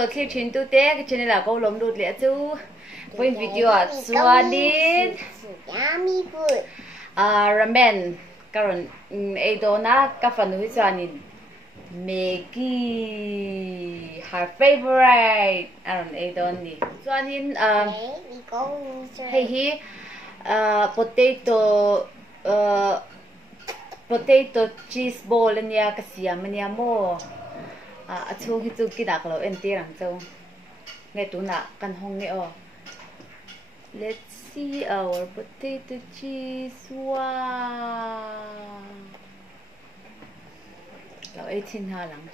lo clip trên tu té cái trên là câu lồng đột lẽ chú với video suanin Yummy food. ramen karon ai do na ka fanu suanin Maggie her favorite aron ai do ni suanin Okay, we go inside. hey he potato cheese ball niya kasi niya mo chu hi chu ki dak lo en ti rang chu ngai tu na kan hong ni o let's see our potato cheese wow lo ai thin ha lang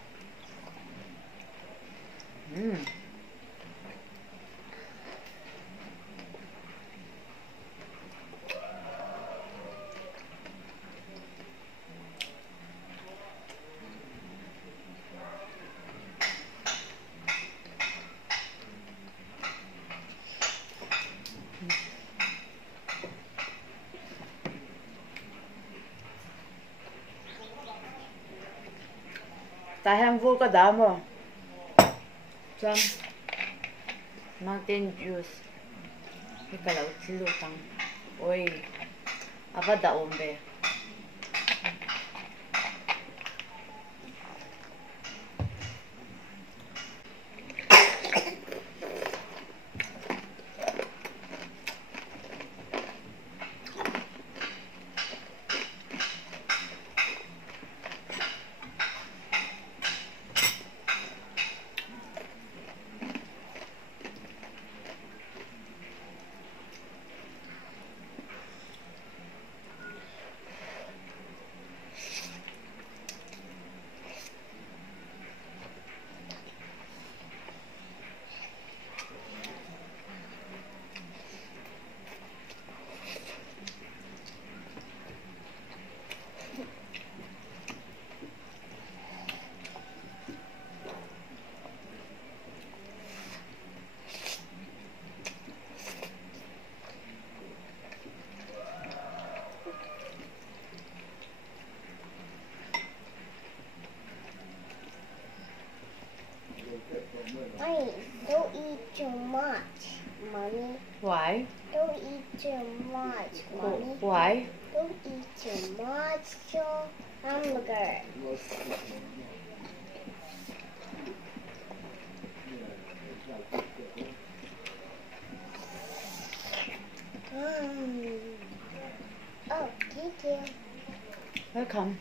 tại ham vui có đau mà chăm mountain juice cái cái lẩu chỉ lẩu tăng ôi apa đau về Wait, don't eat too much, Mommy. why Don't eat too much, Mommy. why Don't eat too much, Joe. Hamburger. Oh, thank you. welcome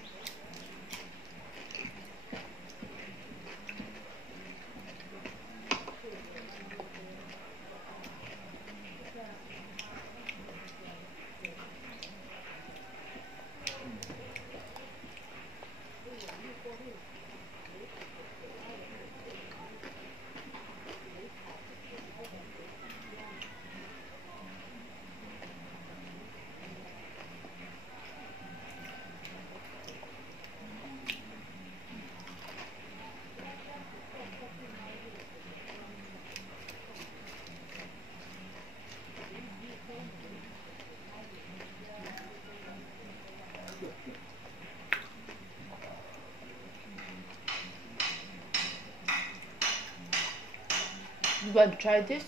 you want to try this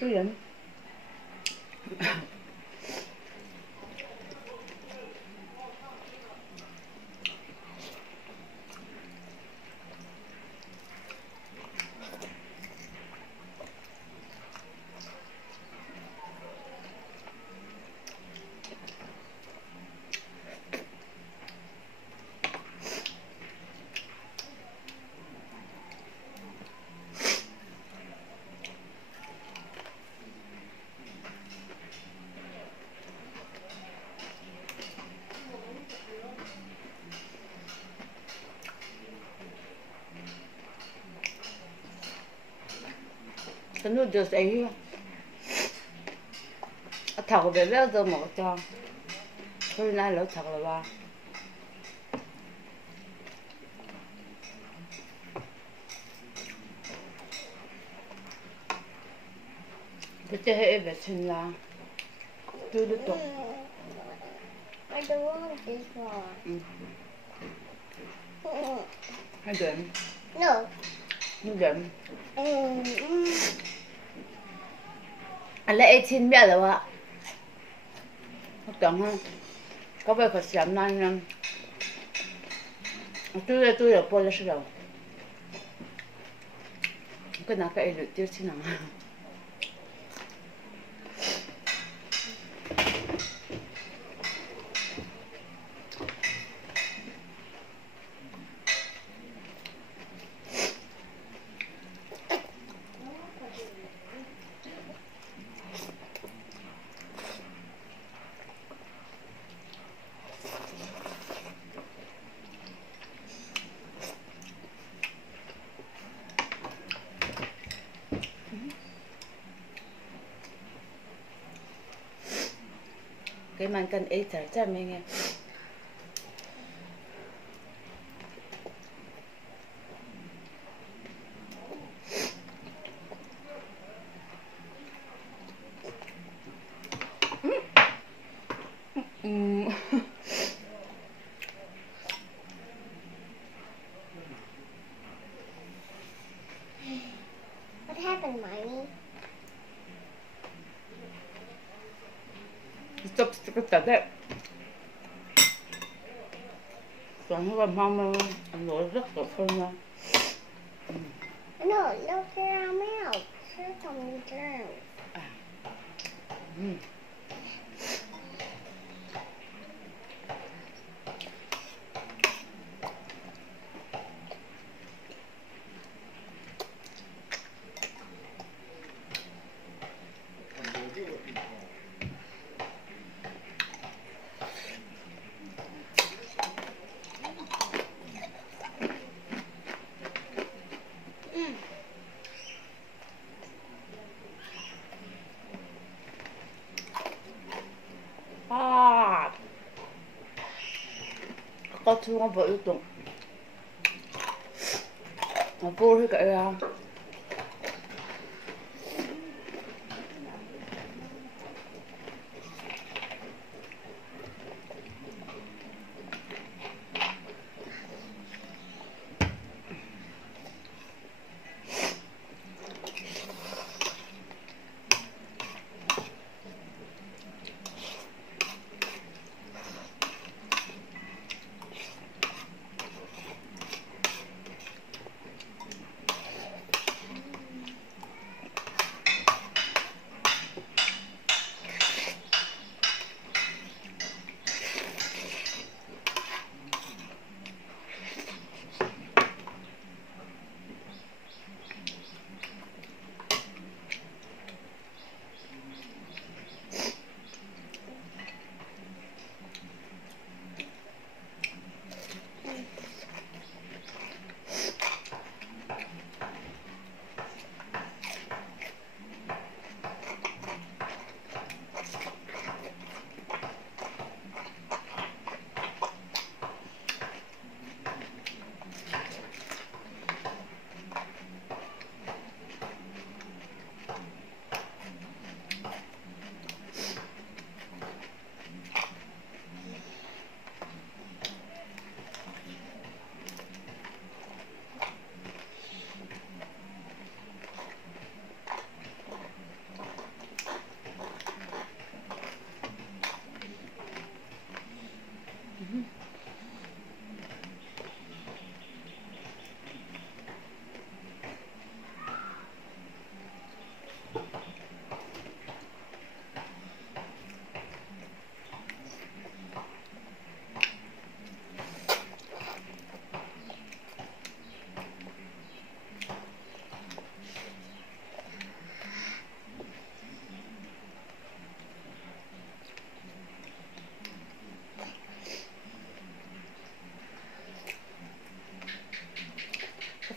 Cái gì? Cái noodles ấy thảo về bây giờ một cho thôi nay lẩu thảo là ba cái chế hệ về xin là tôi được tốt. I don't want this one. Hai điểm No. hai điểm Mm. anh lấy chín biết rồi ạ không tưởng ha có vẻ phải xem này nè tôi được bao nhiêu rồi cái nào cái được tiêu chí nào cái màn cần ấy chả chả mình nghe What happened, Mommy? stop cái đấy còn không mong ăn lỗi rất là phân nha No, look at our mouth. Here's something turn. có thứ ngon vợ tụng nó vô thì cái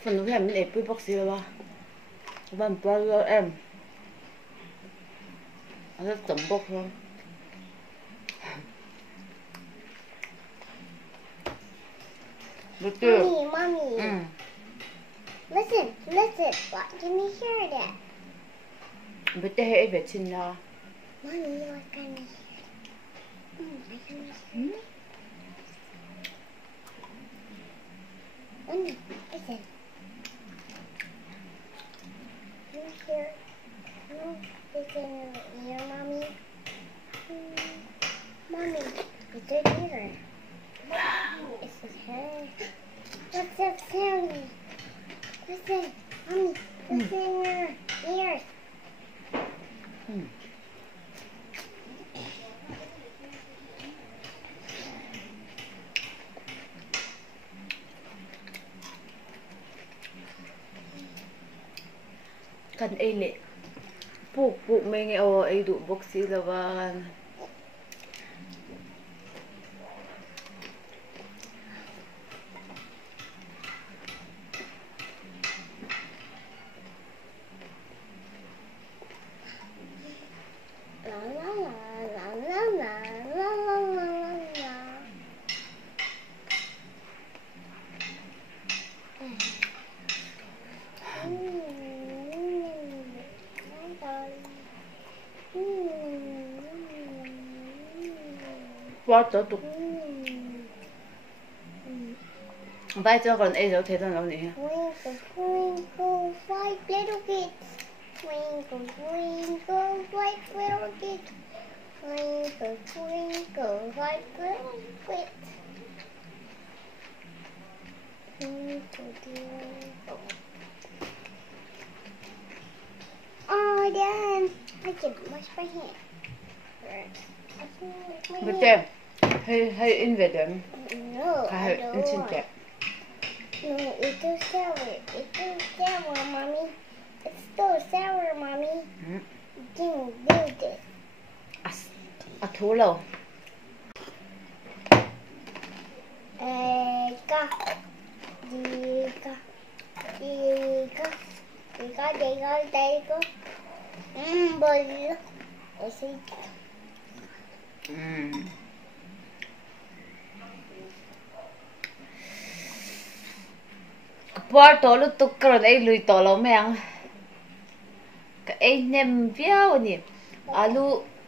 phần lúc em mình để bui bọc xí là ba bạn bao giờ em rất tẩm bốc thôi được chưa? Mommy. Listen. What? Can you hear that? Bữa té hệ về trên là Mommy, what can you hear? I can hear. Mommy, listen. Can you hear? No, it's in your ear, Mommy. Mommy, it's in here. It's in here. What's that sound? Listen, Mommy, it's in your ears. Kan ấy lệ buộc mình ấy đủ bốc xí là ba La la la la la la la la la. quá tốt tục vai cho còn ấy rồi thế thôi đâu nhỉ Twinkle, twinkle, white little kids. Twinkle, twinkle, white little kids. Twinkle, twinkle, white little kids. Twinkle, twinkle. Oh, done. I can wash my hands. bữa té hay in về dem No, I hay don't in xin want. tệ No, it's too sour. It's too sour, Mommy. It's too sour, Mommy. You can't do this. thua lâu Diga. Diga. Diga. Diga, diga, diga. Bollo. Ese. bỏ tổ lúc tục rồi ấy lùi tổ lâu mèng cái ấy nem véo nhỉ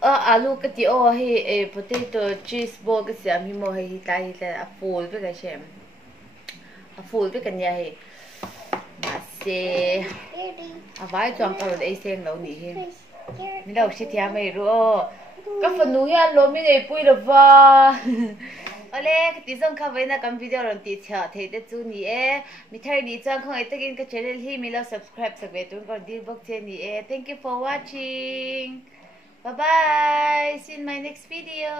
alu cái tiêu hay potato cheese ball cái gì mi mo hay tai là full với cái xem full với cái nhà hay mà xe vài tuần rồi ấy xem lâu nhỉ mình đâu sẽ theo mày rồi các phần núi à lúa mình để bui được vào ole cái tí xong khá vậy na cầm video rồi tí chờ thấy được chú nhỉ mình thấy đi trang không ấy tất nhiên cái channel hi mình là subscribe sẽ về tuần còn đi bốc trên nhỉ thank you for watching bye bye see you in my next video